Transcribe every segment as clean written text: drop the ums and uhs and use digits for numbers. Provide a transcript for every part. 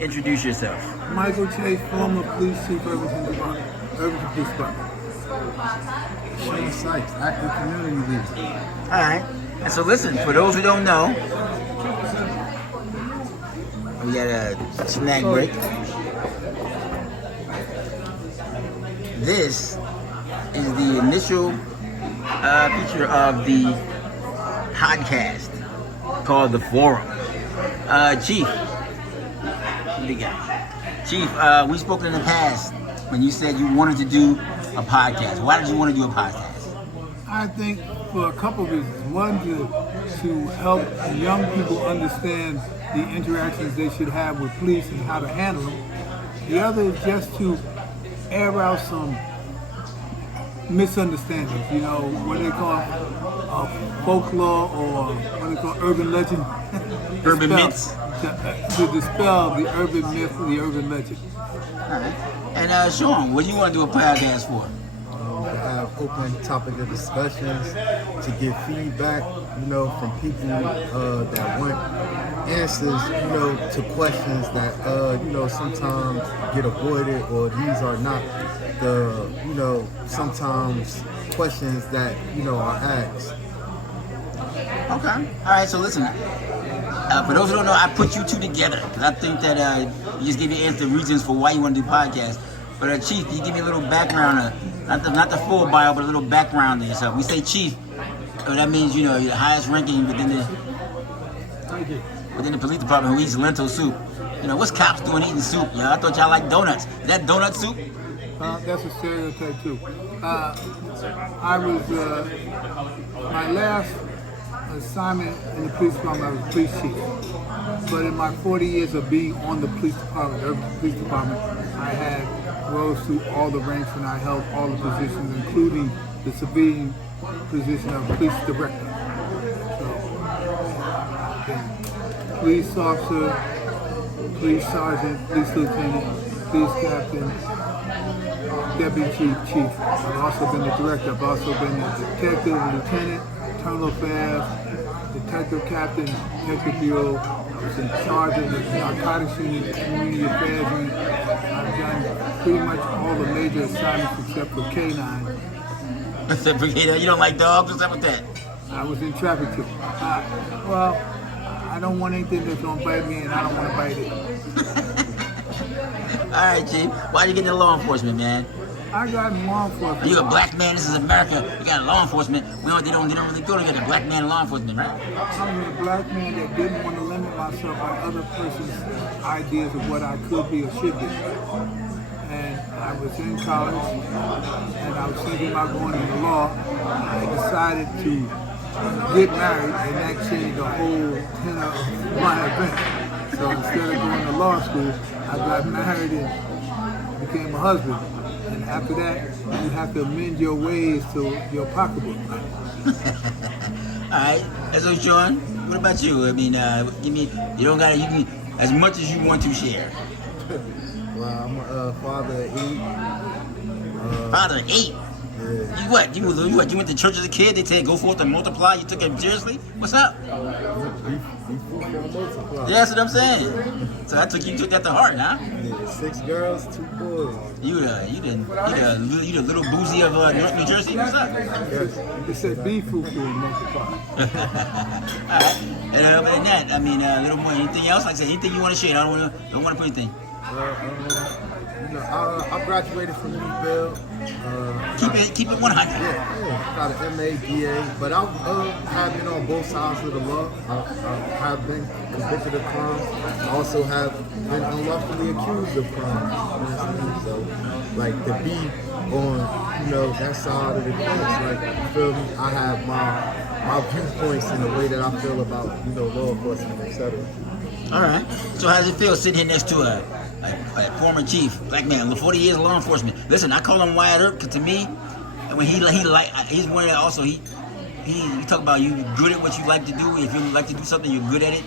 introduce yourself. Michael Chase, former police chief, Irvington Police Department. Seane Sykes, active community leader. All right. And so listen, for those who don't know, we got a snack break. This is the initial feature of the podcast called The Forum. Chief, what do you got? Chief, we spoke in the past when you said you wanted to do a podcast. Why did you want to do a podcast? I think for a couple of reasons. One, to help young people understand the interactions they should have with police and how to handle them. The other is just to air out some misunderstandings, you know, what they call folklore or what they call urban legend. Urban myths. To dispel the urban myth and the urban legend. All right. And Sean, what do you want to do a podcast for? To have open topic of discussions, to get feedback, you know, from people that want answers, you know, to questions that, you know, sometimes get avoided, or these are not the, you know, sometimes questions that, you know, are asked. Okay. All right. So listen, for those who don't know, I put you two together because I think that you just gave your answer reasons for why you want to do podcasts. But Chief, you give me a little background, not the full bio, but a little background on yourself. We say Chief, that means, you know, you're the highest ranking within the police department who eats lentil soup. You know, what's cops doing eating soup? You know, I thought y'all like donuts. Is that donut soup? That's a stereotype too. I was my last assignment in the police department. I was police chief, but in my 40 years of being on the police department, Irvington Police Department, I had rose through all the ranks and I held all the positions, including the civilian position of police director. So, police officer, police sergeant, police lieutenant, police captain, deputy chief. I've also been the director. I've also been the detective, lieutenant, internal affairs, detective captain, detective bureau. I was in charge of the narcotics unit, community affairs unit. I've done pretty much all the major assignments except for K9. Except for K9, you don't like dogs? What's up with that? I was in traffic too. Well, I don't want anything that's gonna bite me, and I don't want to bite it. All right, Chief. Why you get into law enforcement, man? I got in law enforcement. Are you a black man? This is America. We got law enforcement. They don't really go together. Black man and law enforcement, right? I'm a black man that didn't want to limit myself by other person's ideas of what I could be or should be. And I was in college, and I was thinking about going into law. I decided to get married, and that changed the whole tenor of my event. So instead of going to law school, I got married and became a husband. And after that, you have to amend your ways to your pocketbook. All right. So, Sean, what about you? I mean, you don't got to, you can, as much as you want to share. Well, I'm a father of 8. Father of 8? Yeah. You what? You went to church as a kid? They said go forth and multiply. You took it seriously? What's up? Yeah, that's what I'm saying. So you took that to heart, huh? Yeah, 6 girls, 2 boys. You the little boozy of New Jersey. What's up? Yes. They said be fruitful and multiply. All right. And other than that, I mean, a little more. Anything else? Like I said, anything you want to share? I don't want to put anything. You know, I graduated from Newville. Keep it 100. Yeah, got an MA, BA, but I have been on both sides of the law. I have been convicted of crimes. I also have been unlawfully accused of crimes. You know what I mean? So, like, to be on, you know, that side of the fence, like, you feel me? I have my viewpoints in the way that I feel about, you know, law enforcement, etc. All right. So how does it feel sitting here next to a former chief, black man, 40 years of law enforcement? Listen, I call him Wyatt Earp because to me, when he's one that also you talk about you good at what you like to do. If you like to do something, you're good at it.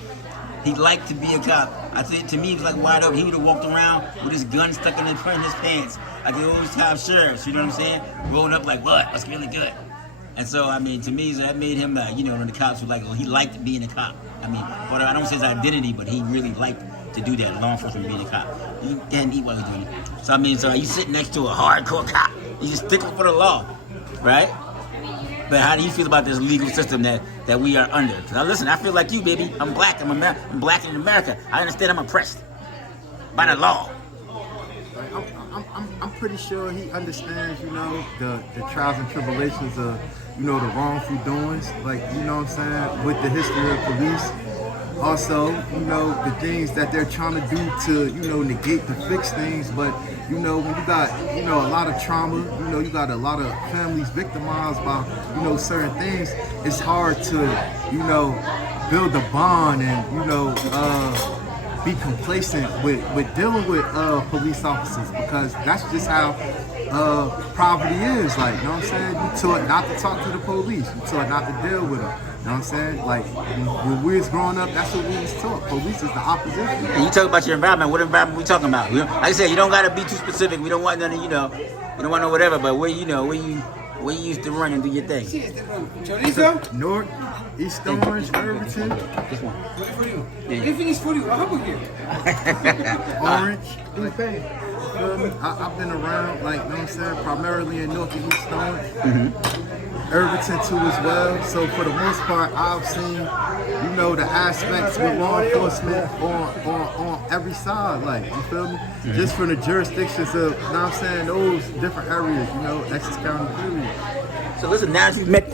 He liked to be a cop. I think to me, he was like Wyatt Earp. He would have walked around with his gun stuck in his pants, like the old time sheriffs. You know what I'm saying? Rolling up like what? That's really good. And so, I mean, to me, so that made him, you know, when the cops were like, he liked being a cop. I mean, whatever, I don't say his identity, but he really liked to do that, law enforcement, being a cop. And he wasn't doing it. So, I mean, so you sit next to a hardcore cop. You just stick up for the law, right? But how do you feel about this legal system that we are under? Now, listen, I feel like you, baby. I'm black. I'm black in America. I understand I'm oppressed by the law. I'm pretty sure he understands, you know, the trials and tribulations of, you know, the wrongful doings, like, you know what I'm saying, with the history of police. Also, you know, the things that they're trying to do to, you know, negate to fix things. But, you know, when you got, you know, a lot of trauma, you know, you got a lot of families victimized by, you know, certain things, it's hard to, you know, build a bond and, you know, be complacent with dealing with police officers, because that's just how poverty is. Like, you know what I'm saying? You taught not to talk to the police. You taught not to deal with them. You know what I'm saying? Like, when we was growing up, that's what we was taught. Police is the opposition. And you talk about your environment. What environment we talking about? Like I said, you don't got to be too specific. We don't want none of, you know, we don't want no whatever, but where you used to run and do your thing. Chorizo? Newark, East Orange, Irvington. This one. For you. Anything is for you. I'll help you. Orange. Like, I've been around, like, you know what I'm saying, primarily in Newark and East Orange. Irvington too as well. So for the most part, I've seen, you know, the aspects with law enforcement on every side. Like, you feel me? Just from the jurisdictions of, you know what I'm saying, those different areas, you know, Essex County, period. So listen, now that you've met,